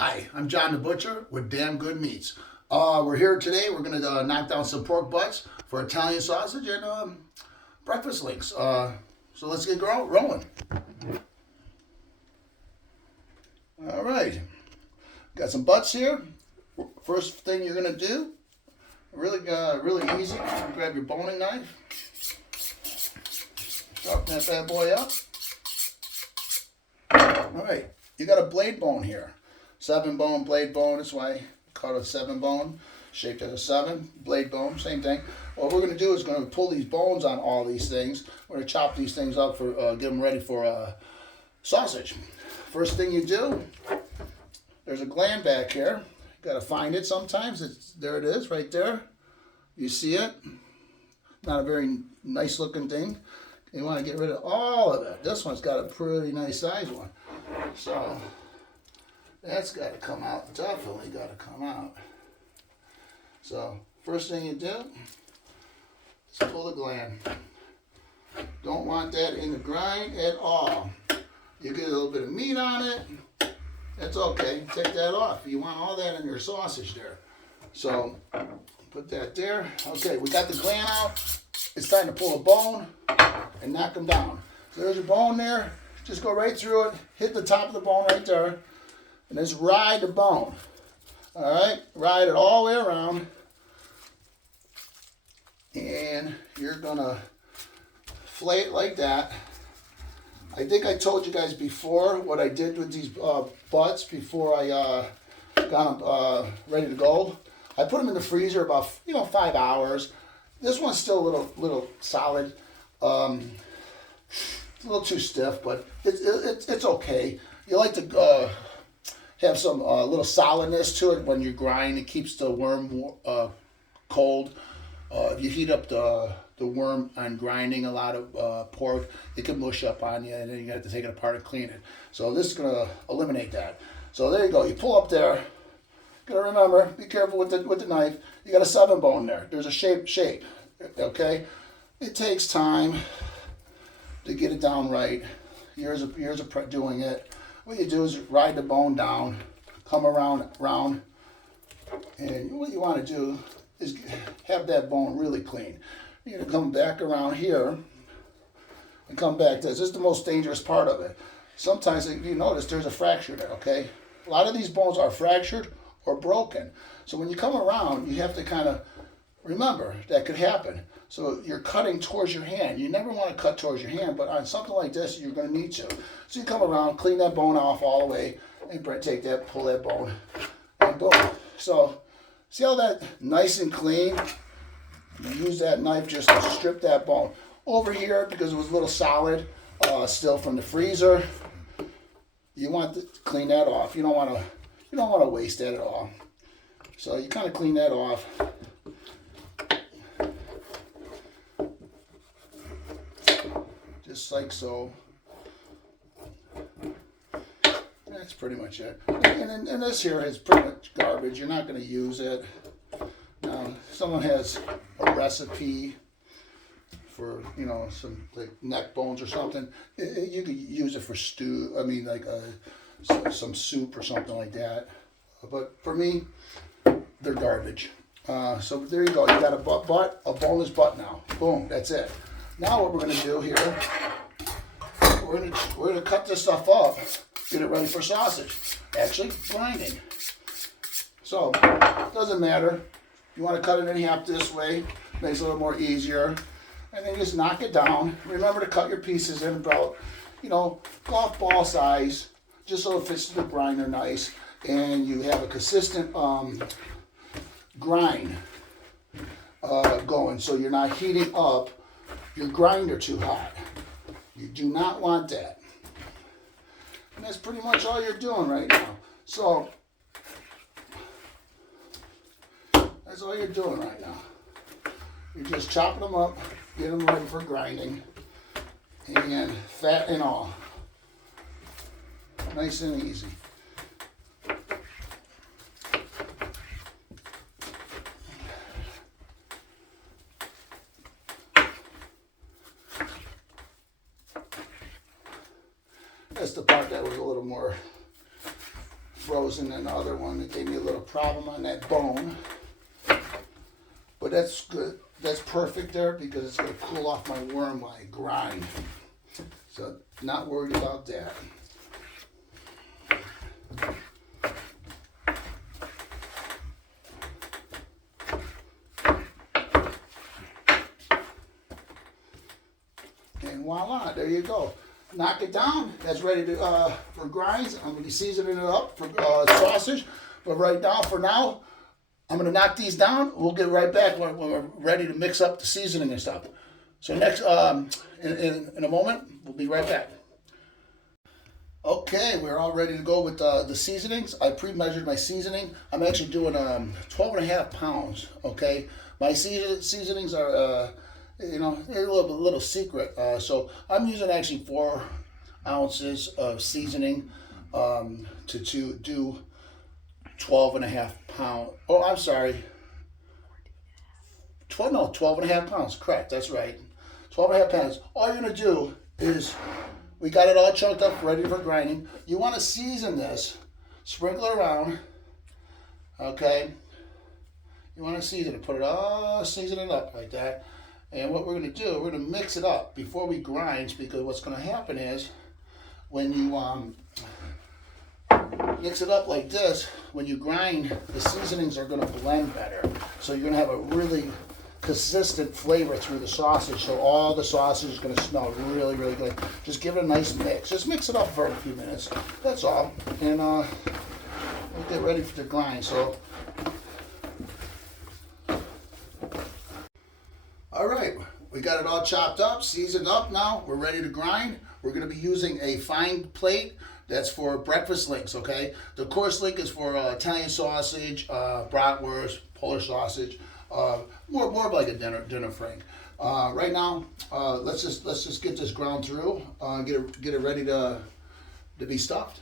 Hi, I'm John the Butcher with Damn Good Meats. We're here today. We're going to knock down some pork butts for Italian sausage and breakfast links. So let's get rolling. All right, got some butts here. First thing you're going to do, really easy. Grab your boning knife, sharpen that bad boy up. All right, you got a blade bone here. 7-bone blade bone, that's why I call it a 7-bone, shaped as a 7, blade bone, same thing. What we're going to do is going to pull these bones on all these things. We're going to chop these things up for, get them ready for sausage. First thing you do, there's a gland back here. Got to find it sometimes. There it is, right there. You see it? Not a very nice looking thing. You want to get rid of all of it. This one's got a pretty nice size one. So that's got to come out. Definitely got to come out. So first thing you do is pull the gland. Don't want that in the grind at all. You get a little bit of meat on it. That's okay. Take that off. You want all that in your sausage there. So put that there. Okay, we got the gland out. It's time to pull a bone and knock them down. So there's a bone there. Just go right through it. Hit the top of the bone right there. And just ride the bone. All right? Ride it all the way around. And you're going to flay it like that. I think I told you guys before what I did with these butts before I got them ready to go. I put them in the freezer about 5 hours. This one's still a little solid. It's a little too stiff, but it's okay. You like to have some little solidness to it when you grind. It keeps the worm cold. If you heat up the worm on grinding a lot of pork, it can mush up on you, and then you have to take it apart and clean it. So this is going to eliminate that. So there you go. You pull up there. Gotta remember, be careful with the knife. You got a 7-bone there. There's a shape. Okay, it takes time to get it down right. Years of doing it. What you do is ride the bone down, come around, and what you want to do is have that bone really clean. You're gonna come back around here and come back to this. This is the most dangerous part of it. Sometimes, if you notice, there's a fracture there. Okay, a lot of these bones are fractured or broken. So when you come around, you have to kind of remember that could happen. So you're cutting towards your hand. You never want to cut towards your hand, but on something like this, you're going to need to. So you come around, clean that bone off all the way, and take that, pull that bone, and boom. So see how that nice and clean? You use that knife just to strip that bone. Over here, because it was a little solid, still from the freezer, you want to clean that off. You don't want to waste that at all. So you kind of clean that off. Just like so. That's pretty much it. And this here is pretty much garbage. You're not going to use it. Now, someone has a recipe for, some like neck bones or something. You could use it for stew. I mean, like some soup or something like that. But for me, they're garbage. So there you go. You got a boneless butt now. Boom. That's it. Now what we're going to do here, we're going to cut this stuff up, get it ready for sausage. Actually, grinding. So it doesn't matter. You want to cut it in half this way, makes it a little more easier. And then just knock it down. Remember to cut your pieces in about, golf ball size, just so it fits the grinder nice. And you have a consistent grind going, so you're not heating up your grinder too hot. You do not want that. And that's pretty much all you're doing right now. So that's all you're doing right now. You're just chopping them up, get them ready for grinding, and fat and all. Nice and easy. That's the part that was a little more frozen in the other one. It gave me a little problem on that bone. But that's good. That's perfect there because it's going to cool off my worm while I grind. So not worried about that. And voila, there you go. Knock it down. That's ready to for grinds. I'm going to be seasoning it up for sausage. But right now, for now, I'm going to knock these down. We'll get right back when we're ready to mix up the seasoning and stuff. So next, in a moment, we'll be right back. Okay, we're all ready to go with the seasonings. I pre-measured my seasoning. I'm actually doing 12 and a half pounds, okay? My seasonings are, you know, they're a little secret. So I'm using actually 4 ounces of seasoning to do 12 and a half pounds. Oh, I'm sorry. 12 and a half pounds. Correct, that's right. 12 and a half pounds. All you're going to do is, we got it all chunked up, ready for grinding. You want to season this. Sprinkle it around. Okay. You want to season it. Put it all, season it up like that. And what we're going to do, we're going to mix it up before we grind, because what's going to happen is when you mix it up like this, when you grind, the seasonings are going to blend better. So you're going to have a really consistent flavor through the sausage. So all the sausage is going to smell really, really good. Just give it a nice mix. Just mix it up for a few minutes. That's all. And we'll get ready for the grind. So, all right, we got it all chopped up, seasoned up now. We're ready to grind. We're going to be using a fine plate. That's for breakfast links, okay? The coarse link is for Italian sausage, bratwurst, Polish sausage, more of like a dinner frank. Right now, let's just get this ground through, get it ready to be stuffed.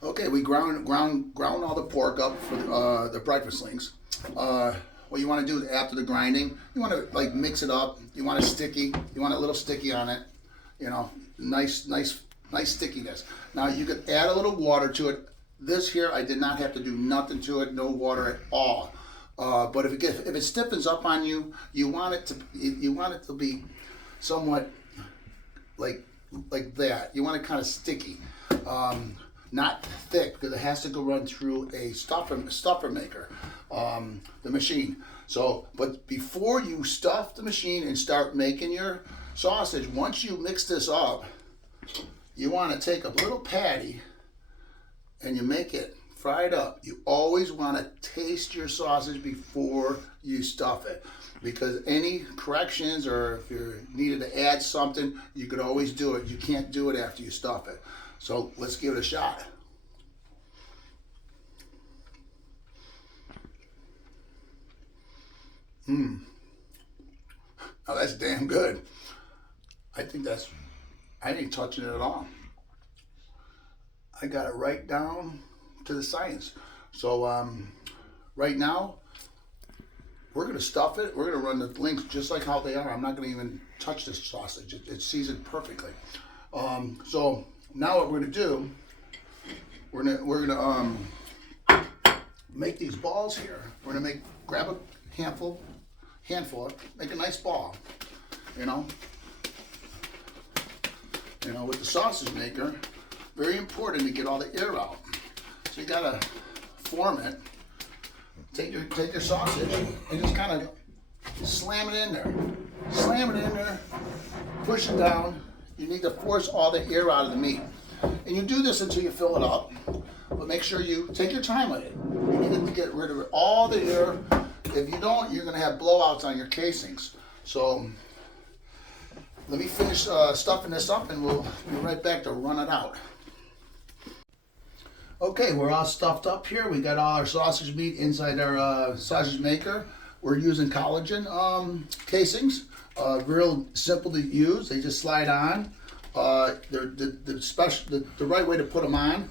Okay, we ground all the pork up for the breakfast links. What you want to do after the grinding, you want to like mix it up. You want it sticky. You want a little sticky on it. You know, nice stickiness. Now you could add a little water to it. This here, I did not have to do nothing to it. No water at all. But if it stiffens up on you, you want it to be somewhat like that. You want it kind of sticky. Not thick, because it has to go run through a stuffer maker, the machine. So, but before you stuff the machine and start making your sausage, once you mix this up, you want to take a little patty and you make it fried up. You always want to taste your sausage before you stuff it, because any corrections, or if you're needed to add something, you could always do it. You can't do it after you stuff it. So let's give it a shot. Now that's damn good. I ain't touching it at all. I got it right down to the science. So right now, we're gonna stuff it. We're gonna run the links just like how they are. I'm not gonna even touch this sausage. It's seasoned perfectly. So now what we're gonna do, we're gonna make these balls here. We're gonna grab a handful, make a nice ball, you know, with the sausage maker. Very important to get all the air out. So you gotta form it. Take your sausage and just kind of slam it in there. Slam it in there. Push it down. You need to force all the air out of the meat. And you do this until you fill it up. But make sure you take your time with it. You need to get rid of all the air. If you don't, you're going to have blowouts on your casings. So let me finish stuffing this up, and we'll be right back to run it out. Okay, we're all stuffed up here. We got all our sausage meat inside our sausage maker. We're using collagen casings. Real simple to use. They just slide on. The right way to put them on.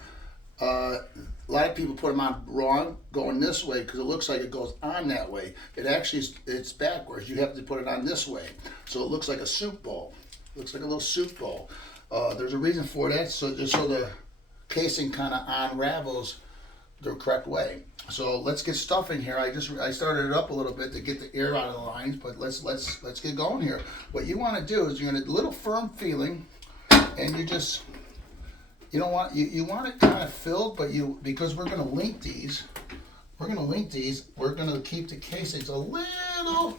A lot of people put them on wrong, going this way because it looks like it goes on that way. It's backwards. You have to put it on this way, so it looks like a soup bowl. Looks like a little soup bowl. There's a reason for that, so just so the casing kind of unravels the correct way. So let's get stuffing here. I started it up a little bit to get the air out of the lines, but let's get going here. What you want to do is you're gonna a little firm feeling, and you don't want you want it kind of filled, but because we're gonna link these, we're gonna keep the casings a little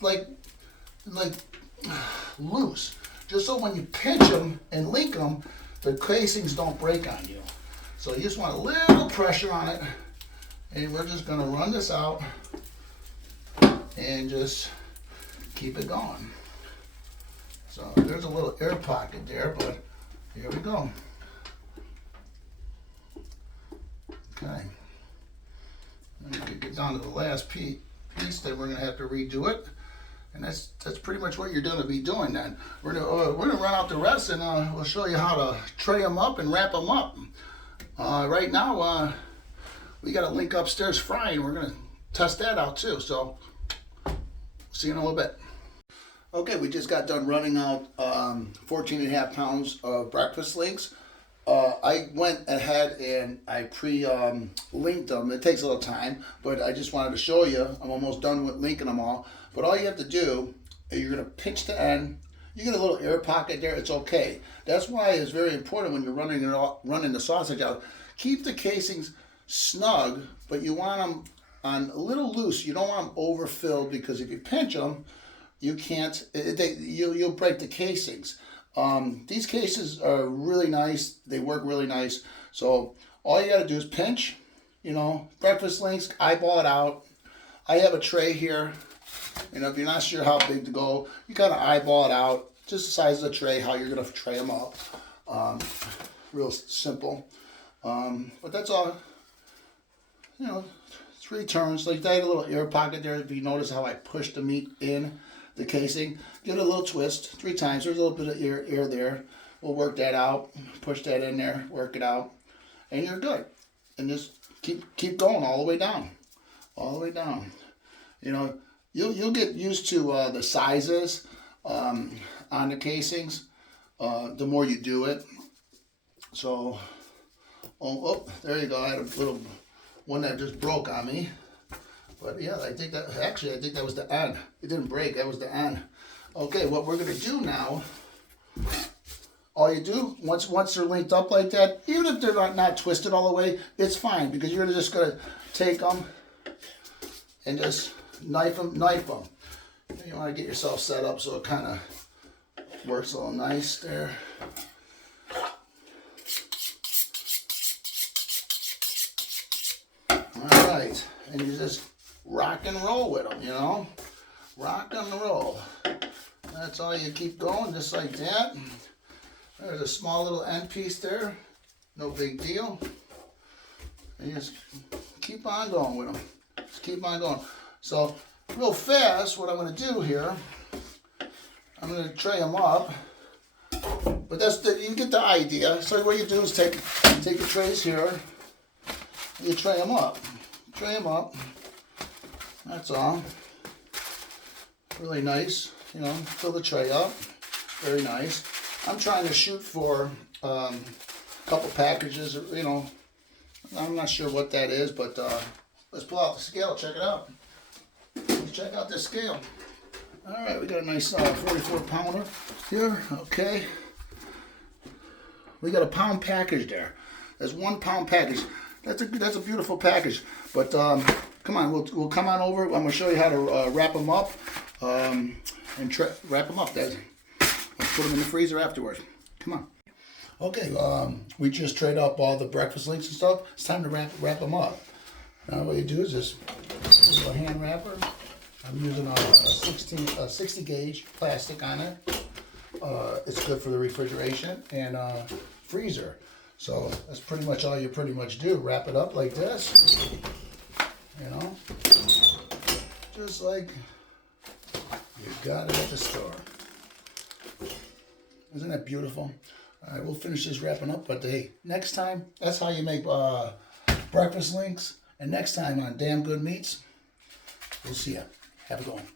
like loose, just so when you pinch them and link them, the casings don't break on you. So you just want a little pressure on it, and we're just gonna run this out and just keep it going. So there's a little air pocket there, but here we go. Okay. And we get down to the last piece, then we're gonna have to redo it. And that's pretty much what you're gonna be doing then. We're gonna run out the rest, and we'll show you how to tray them up and wrap them up. Right now, we got a link upstairs frying. We're gonna test that out too. So see you in a little bit. Okay, we just got done running out 14.5 pounds of breakfast links. I went ahead and I linked them. It takes a little time, but I just wanted to show you. I'm almost done with linking them all. But all you have to do is you're going to pinch the end. You get a little air pocket there. It's okay. That's why it's very important when you're running the sausage out. Keep the casings snug, but you want them on a little loose. You don't want them overfilled, because if you pinch them, you can't. You'll break the casings. These cases are really nice. They work really nice. So all you got to do is pinch. Breakfast links. Eyeball it out. I have a tray here. If you're not sure how big to go, you kind of eyeball it out. Just the size of the tray, how you're going to tray them up. Real simple. But that's all. 3 turns. Like that, a little air pocket there. If you notice how I push the meat in the casing, give it a little twist 3 times. There's a little bit of air there. We'll work that out. Push that in there. Work it out. And you're good. And just keep going all the way down. All the way down. You'll get used to the sizes on the casings the more you do it. So, there you go. I had a little one that just broke on me. But yeah, I think that was the end. It didn't break. That was the end. Okay, what we're gonna do now? All you do once they're linked up like that, even if they're not twisted all the way, it's fine, because you're just gonna take them and just knife them. You want to get yourself set up so it kind of works a little nice there. All right, and you just rock and roll with them, rock and roll. That's all. You keep going just like that. There's a small little end piece there, no big deal. And you just keep on going with them. Just keep on going. So real fast, what I'm going to do here, I'm going to tray them up. But you get the idea. So what you do is take the trays here, and you tray them up. Tray them up. That's all. Really nice. Fill the tray up. Very nice. I'm trying to shoot for a couple packages. I'm not sure what that is, but let's pull out the scale. Check it out. Check out this scale. All right, we got a nice 44 pounder here. Okay, we got a pound package there. That's 1 pound package. That's a beautiful package. But come on, we'll come on over. I'm gonna show you how to wrap them up and wrap them up. Let's put them in the freezer afterwards. Come on. Okay, we just trayed up all the breakfast links and stuff. It's time to wrap them up. Now what you do is just a little hand wrapper. I'm using a 60 gauge plastic on it. It's good for the refrigeration and freezer. So that's pretty much all you do. Wrap it up like this, just like you got it at the store. Isn't that beautiful? All right, we'll finish this wrapping up. But hey, next time, that's how you make breakfast links. And next time on Damn Good Meats, we'll see ya. Have a good one.